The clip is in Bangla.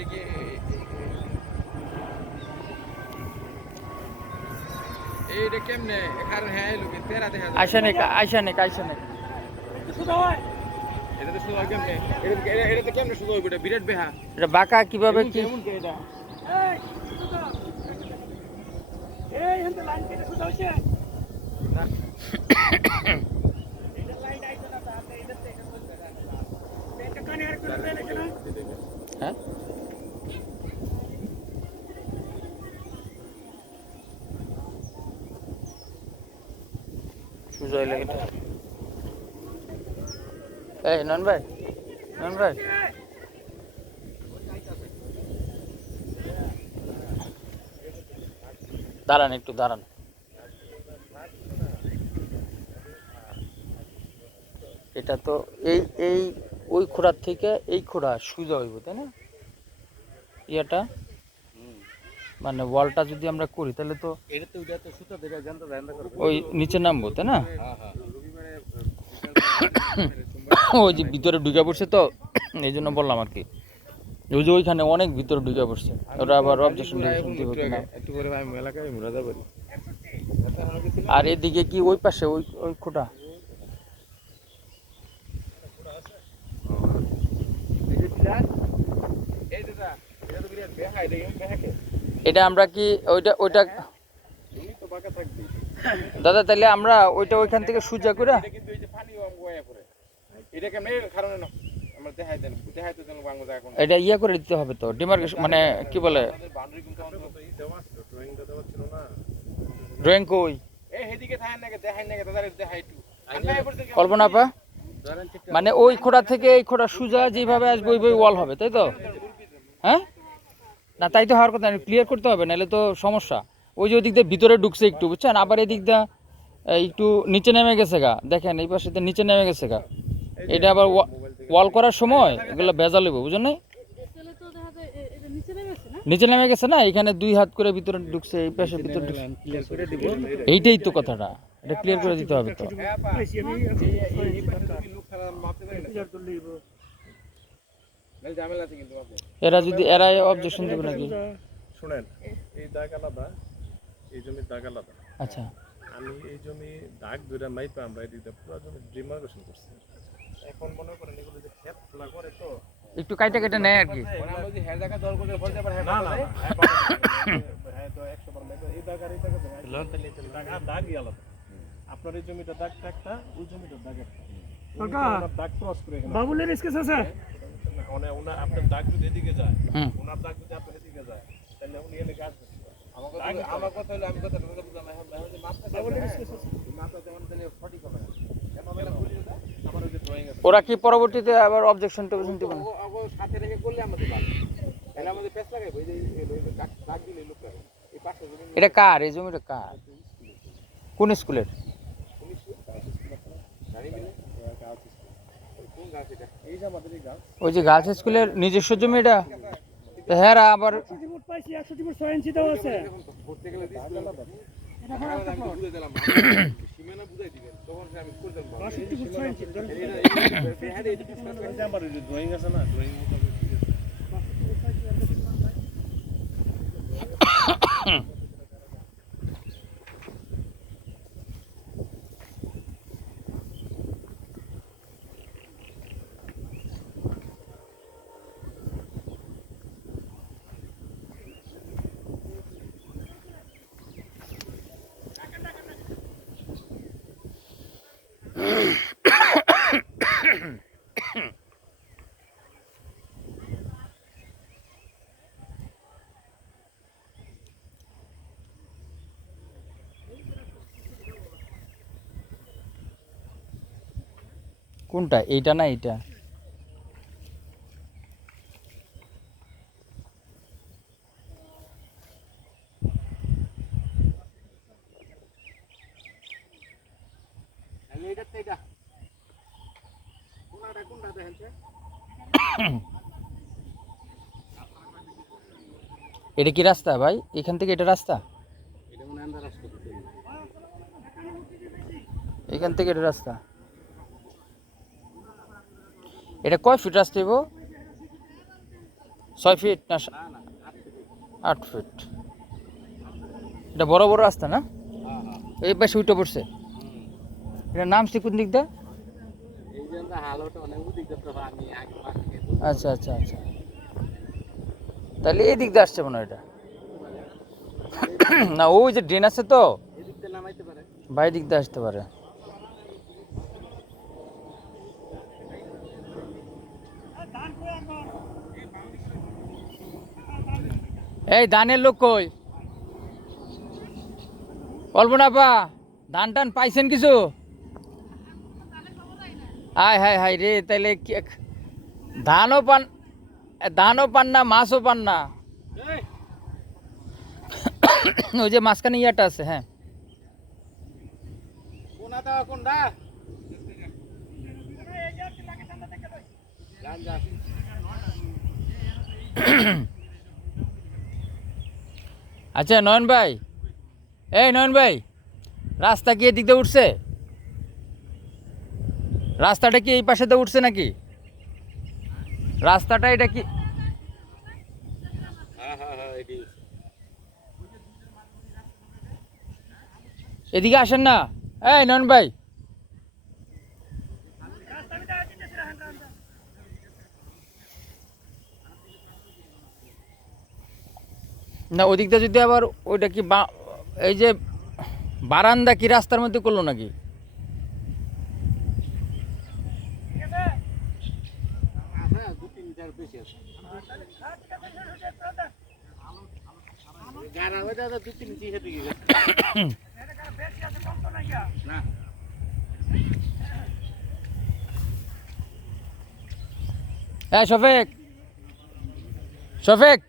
এটা কি এইটা কেমনে? কারণ হ্যাঁ লোকে তেরা দেখা যায়। আইসানিক আইসানিক আইসানিক এটা তো শুধু কেমনে? এটা তো- এটা- এটা তো কেমনে শুধু হইব? এটা বিরাট বেহা। এটা বাঁকা কীভাবে কি? কেমন কে এটা? হ্যাঁ লাগে এই নন ভাই নন ভাই। দাঁড়ান একটু, দাঁড়ান। এটা তো এই এই, ওই খোড়ার থেকে এই খোড়া সুজা হইব, তাই না? ইয়েটা? মানে ওয়ালটা যদি আমরা করি তাহলে তো ওই নিচে নামবো তাই না? হ্যাঁ হ্যাঁ। ওই যে ভিতরে ঢুকে পড়ছে তো এই জন্য বললাম আর কি। ওই যে ওইখানে অনেক ভিতরে ঢুকে পড়ছে। ওরা আবার অবজেকশন এলাকায় মুরাদা করি আর এদিকে কি ওই পাশে ওই ওই খোটা? এই দাদা এটা তো বিরাট বেহা এটা বেহাকে এটা আমরা কি ওইটা ওইটা দাদা তাহলে আমরা ওইটা ওইখান থেকে সুজা করে এটা কিন্তু এই যে পানি বয়া পড়ে। এটা কেমন এর কারণে না আমরা দেখাই দেন দেখাই তো দেন বাংলা জায়গা কোন এটা ইয়া করে দিতে হবে তো ডিমার্কেশন মানে কি বলে? ড্রয়িং কই? কল্পনা পা মানে ওই খোড়া থেকে এই খোড়া সুজা যেভাবে আসবে ওই ওয়াল হবে তাই তো? হ্যাঁ? না তাই তো হওয়ার কথা ক্লিয়ার করতে হবে নাহলে তো সমস্যা ওই যে ওই দিক দিয়ে ভিতরে ঢুকছে একটু বুঝছেন আবার এই দিক দিয়ে একটু নিচে নেমে গেছে গা দেখেন এই পাশে তো নিচে নেমে গেছে গা এটা আবার ওয়াল করার সময় এগুলো ভেজাল হইব বুঝলেন না তাহলে তো দেখা যায় এ- এটা নিচে নেমে গেছে না নিচে নেমে গেছে না এখানে দুই হাত করে ভিতরে ঢুকছে এই পাশে ভিতরে ঢুকছে ক্লিয়ার করে দিব এইটাই তো কথাটা এটা ক্লিয়ার করে দিতে হবে তো এরা যদি এরা অবজেকশন দেবে নাকি? শুনেন এই দাগ আলাদা এই জমির দাগ আলাদা। আচ্ছা। আমি এই জমি দাগ দুইটা মাইপা আমরা এদিকে পুরো জমি ডিমার্কেশন করছি। এখন মনে করেন এগুলো যে ক্ষেত খোলা করে তো একটু কাইটা কেটে নেয় আর কি। আপনার এই জমিটা দাগ একটা ওই জমিটার দাগ একটা। দাগ ক্রস করে বাবুলের স্কেচ আছে। আপনার দাগ যদি এদিকে যায় হুম। ওনার দাগ যদি আপনার এদিকে যায় তাহলে উনি এনে গাছ আমার কথা আমার কথা হলো আমি কথা বুঝলাম এখন যেমন সঠিক হবে ওরা কি পরবর্তীতে আবার অবজেকশন টবজেকশন দিবে? না ও ও সাথে রেখে করলে আমাদের ভালো তাহলে আমাদের পেছ লাগাইবো এই যে দাগ দিলে এটা কার? এই জমিটা কার? কোন স্কুলের জানি মিলে কোন গাছ এটা এই যে আমাদের এই গাছ ওই যে গার্লস স্কুলের নিজস্ব জমি এটা? হ্যাঁ আবার ফুট পাইছি একশো ফুট ছয় ইঞ্চি দেওয়া আছে ঘুরতে গেলে দিস আমি বুঝে দিলাম সীমানা বুঝাই দিবেন তখন সে আমি করে দেবো বাষট্টি ফুট ছয় ইঞ্চি এই যে আমার ড্রয়িং আছে না ড্রয়িং কোনটা? এইটা না এইটা? এইটা তো এটা কোনটা কোনটা দেখেন সে এটা কি রাস্তা ভাই? এখান থেকে এটা রাস্তা? এটা মনে আন্দার আসতে এখান থেকে এটা রাস্তা? এটা কয় ফিট রাস্তা হইব? ছয় ফিট না আট ফিট এটা বড় বড় রাস্তা না? এই পাশে উঠে পড়ছে। এটার নাম সে কোন দিক দা আচ্ছা আচ্ছা আচ্ছা। তাহলে এই দিক দিয়ে আসছে মনে হয় এটা। না ওই যে ড্রেন আছে তো? বাই দিক দিয়ে আসতে পারে। এই ধানের লোক কই? কল্পনা পা ধান টান পাইছেন কিছু? হাই হাই হাই রে, তাইলে কি ধানও পান ধানও পান না, মাছও পান না। ওই যে মাঝখানে ইয়াটা আছে হ্যাঁ। আচ্ছা নয়ন ভাই। এই নয়ন ভাই, রাস্তা কি এদিক দিয়ে উঠছে? রাস্তাটা কি এই পাশে দিয়ে উঠছে নাকি? রাস্তাটা এটা কি? এদিকে আসেন না। এই নয়ন ভাই না, ওদিকটা যদি আবার ওইটা কি বা- এই যে বারান্দা কি রাস্তার মধ্যে করল নাকি? হ্যাঁ শফেক। শফেক।